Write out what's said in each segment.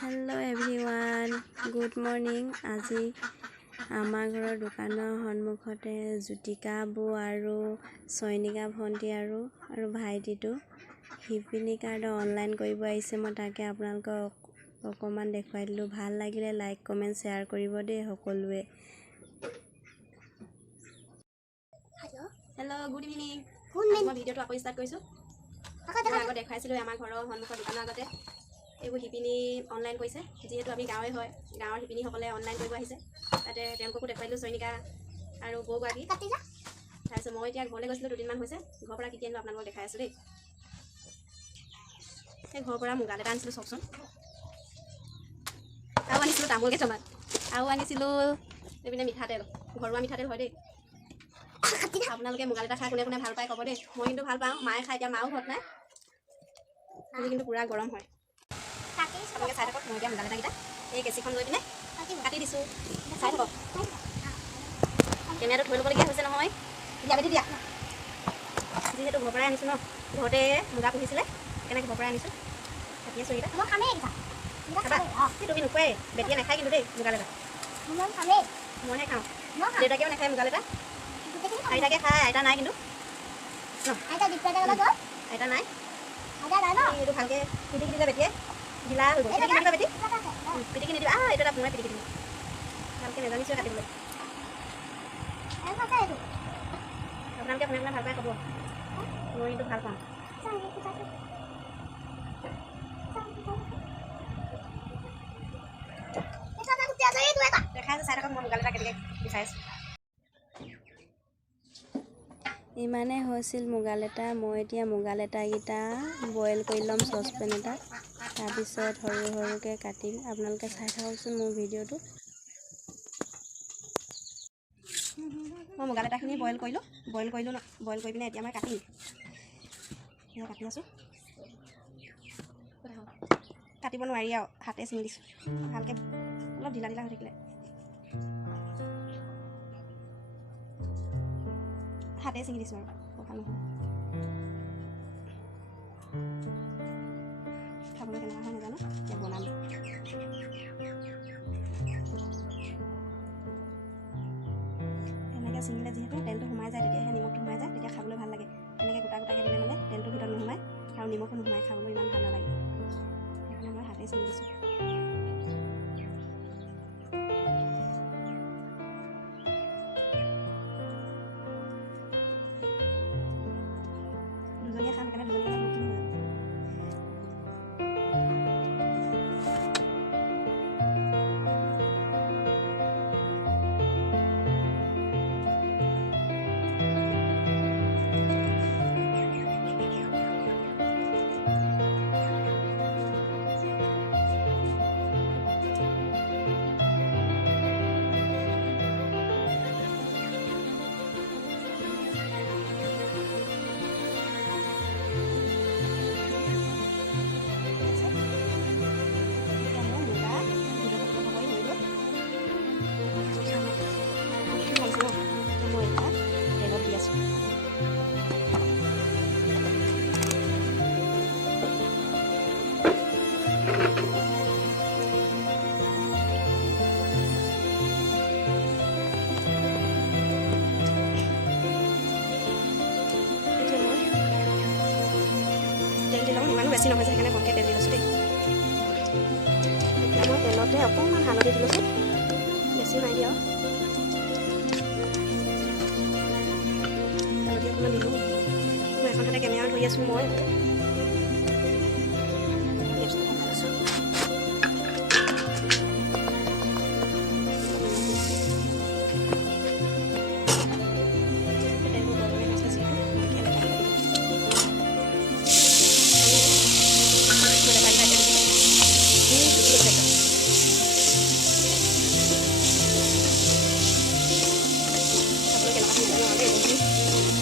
Hello' everyone, good morning. আজি আমাৰ ঘৰৰ দোকানৰ সন্মুখতে জ্যোতিকা বৌ আৰু চয়নিকা ভণ্টি আৰু ভাইটিটো শিপিনী কাৰ্ড অনলাইন কৰিব আহিছে। মই তাকে আপোনালোকক অকণমান দেখুৱাই দিলোঁ। ভাল লাগিলে লাইক কমেণ্ট শ্বেয়াৰ কৰিব দেই সকলোৱে। Hello' good evening. মই ভিডিঅ'টো আকৌ ষ্টাৰ্ট কৰিছোঁ। আগত দেখাইছিলোঁ আমাৰ ঘৰৰ সন্মুখৰ দোকানৰ আগতে এইবোৰ শিপিনী অনলাইন কৰিছে। যিহেতু আমি গাঁৱৰে হয়, গাঁৱৰ শিপিনীসকলে অনলাইন কৰিব আহিছে। তাতে তেওঁলোককো দেখুৱাই দিলোঁ চয়নিকা আৰু বৌগৰাকী। তাৰপিছত মই এতিয়া ঘৰলৈ গৈছিলোঁ, দুদিনমান হৈছে। ঘৰৰ পৰা কি কি আনিলোঁ আপোনালোকক দেখাই আছোঁ দেই। সেই ঘৰৰ পৰা মুগা এটা আনিছিলোঁ, চাওকচোন। আৰু আনিছিলোঁ তামোল কেইটামান, আৰু আনিছিলোঁ এইপিনে মিঠাতেল, ঘৰুৱা মিঠাতেল হয় দেই। আপোনালোকে মুগা এটা খাই কোনে কোনে ভাল পায় ক'ব দেই। মই কিন্তু ভাল পাওঁ, মায়ে খাই, এতিয়া মাও ঘৰত নাই। আজি কিন্তু পূৰা গৰম হয়। আপোনালোকে চাই থাকক। মই এতিয়া মুগা কেইটা এই কেঁচিখন লৈ পিনে কাটি দিছোঁ। চাই থাকক। কেমেৰাটো ধৰি ল'বলগীয়া হৈছে নহয়। দিয়া বেটি দিয়া। যিহেতু ঘৰৰ পৰাই আনিছোঁ ন, ঘৰতে মুগা পুহিছিলে, সেইকাৰণে ঘৰৰ পৰাই আনিছোঁ। কাটি আছোঁ এইকেইটা। তুমি নোখোৱাই, বেটিয়ে নাখায় কিন্তু দেই মুগা লেটা। মইহে খাওঁ, দেউতাকেও নাখায় মুগা লেটা। আইতাকে খায়, আইতা নাই কিন্তু আইতা নাই। এইটো ভালকৈ পিটিকি দিলে বেটিয়ে ঢিলা হৈ গ'ল। পিটিকি নিদিবা বেটি, পিটিকি নিদিবা। এইটো এটা মই পিটিকি দিম, ভালকৈ নেজানিছোঁ কাটিবলৈ। আপোনালোকে কোনে কোনে ভাল পায় ক'ব। মই কিন্তু ভাল পাওঁ। দেখাই আছোঁ, চাই থাকক। মই মুগা লেটা কেনেকৈ বিচাৰি আছোঁ। ইমানেই হৈছিল মুগা লেটা। মই এতিয়া মুগা লেটাকেইটা বইল কৰি ল'ম চচপেন এটাত, তাৰপিছত সৰু সৰুকৈ কাটিম। আপোনালোকে চাই থাককচোন মোৰ ভিডিঅ'টো। মই মুগা লেটাখিনি বইল কৰিলোঁ ন, বইল কৰি পিনে এতিয়া মই কাটিম। কাটি আছোঁ। কাটিব নোৱাৰি আৰু হাতে ছিঙি দিছোঁ। ভালকৈ অলপ ঢিলা ঢিলা হৈ থাকিলে হাতে ছিঙি দিছোঁ আৰু কথা নহয়। খাবলৈ কেনেকুৱা হয় নাজানো, এতিয়া বনাম। এনেকৈ ছিঙিলে যিহেতু তেলটো সোমাই যায়, তেতিয়াহে নিমখটো সোমাই যায়, তেতিয়া খাবলৈ ভাল লাগে। এনেকৈ গোটা গোটাকৈ দিলে মানে তেলটোৰ ভিতৰত নোসোমায় আৰু নিমখো নোসোমায়, খাবলৈ ইমান ভাল নালাগে। সেইকাৰণে মই হাতে ছিঙি দিছোঁ। দুজনীয়ে খাম, সেইকাৰণে দুজনীয়ে বহুতখিনি হৈ যাব। তেল দি লওঁ, ইমানো বেছি নহয় যে, সেইকাৰণে কমকৈ তেল দি লৈছোঁ দেই। এতিয়া মই তেলতে অকণমান হালধি দি লৈছোঁ, বেছি নাই দিয়া। হালধি অকণমান দিলোঁ। মই এখন হাতে কেমেৰা ধৰি আছোঁ। মই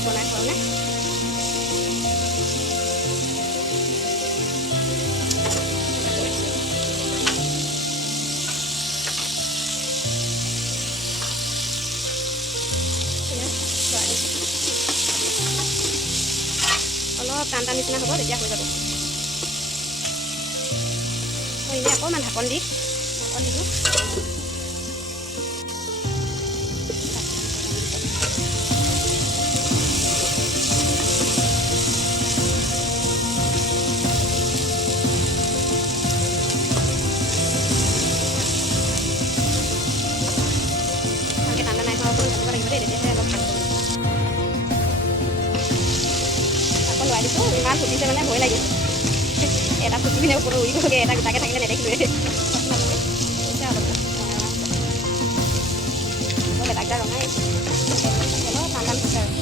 বনাই খোৱা নে অলপ টান টান নিচিনা হ'ব, তেতিয়া হৈ যাব। এনেই অকণমান ঢাকন দিলোঁ ঠাণ্ডা নাই খোৱা অকণমান ভাজিব লাগিব দেই, তেতিয়াহে অলপ ভাল হ'ব। আকৌ লৰাই দিছোঁ, ইমান ফুটিছে মানে ভয় লাগিছে। এটা ফুটি পিনে ওপৰত উৰি গ'লগৈ, এটা গোটাকৈ থাকিলে নেদেখিলোৱে। বেটাকেইটা ৰঙাই অলপ ঠাণ্ডা হৈছে আৰু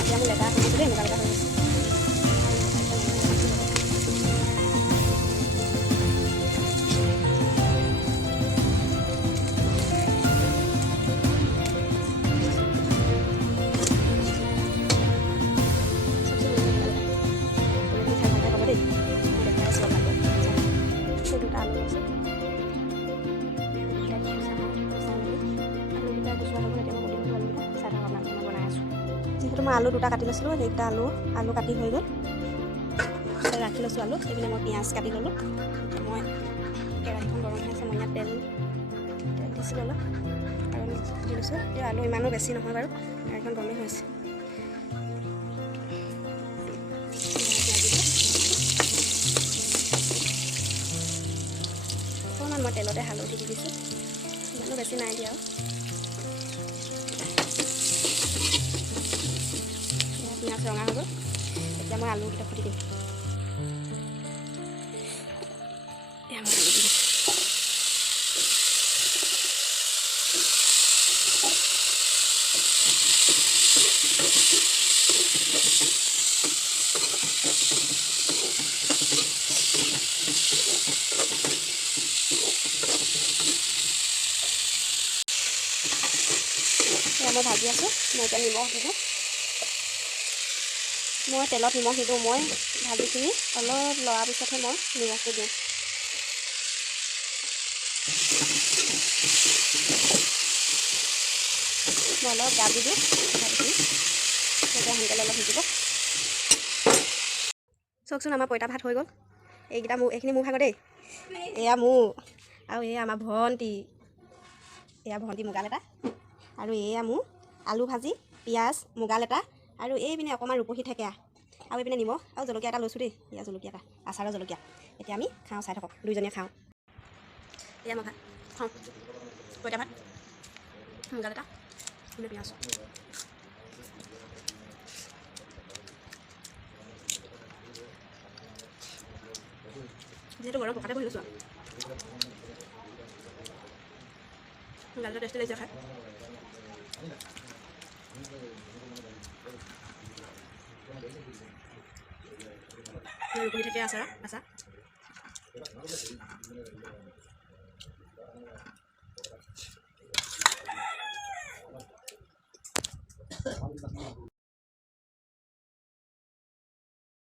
এতিয়া মোৰ লেটা হৈ গৈছে দেই, মুগা লেটা হৈ গৈছে। যিহেতু মই আলু দুটা কাটি লৈছিলোঁ, সেইকেইটা আলু কাটি হৈ গ'ল, ৰাখি লৈছোঁ আলু। এইপিনে মই পিঁয়াজ কাটি ল'লোঁ। মই কেৰাহীখন গৰম হৈ আছে, মই ইয়াত তেল দিছিলোঁ অলপ আৰু দি লৈছোঁ। এতিয়া আলু ইমানো বেছি নহয় বাৰু, কেৰাহীখন গৰমেই হৈছে। অকণমান মই তেলতে হালধি দি দিছোঁ, ইমানো বেছি নাই দিয়া আৰু। পিঁয়াজ ৰঙা হৈ গ'ল, এতিয়া মই আলুকেইটা খুটি দিম। এতিয়া মই আলু দি দিম। মই ভাজি আছোঁ, মই এতিয়া নিমখ দিছোঁ। মই তেলত নিমখ নিদিওঁ, মই ভাজিখিনি অলপ লৰাৰ পিছতহে মই নিমখটো দিওঁ। মই অলপ গা দি দিওঁ ভাজিখিনি, তেতিয়া সোনকালে অলপ সিজিব। চাওকচোন, আমাৰ পঁইতা ভাত হৈ গ'ল। এইখিনি মোৰ ভাগৰ দেই, এয়া মোৰ, আৰু এয়া আমাৰ ভণ্টি, এয়া ভণ্টি মুগা লেটা, আৰু এয়া মোৰ আলু ভাজি, পিঁয়াজ, মুগা লেটা, আৰু এইপিনে অকণমান ৰূপহী থেকেৰা, আৰু এইপিনে নিমখ আৰু জলকীয়া এটা লৈছোঁ দেই, এয়া জলকীয়া এটা, আচাৰৰ জলকীয়া। এতিয়া আমি খাওঁ, চাই থাকক, দুইজনীয়ে খাওঁ। এয়া মই ভাত খাওঁ, পঁইতা ভাত, মুগা লেটা, পিঁয়াজ। যিহেতু গৰম পকাতে বহি লৈছোঁ আৰু মুগা লেটা টেষ্টি লাগিছে খাই। ৰূপহী থেকেৰা আচাৰ।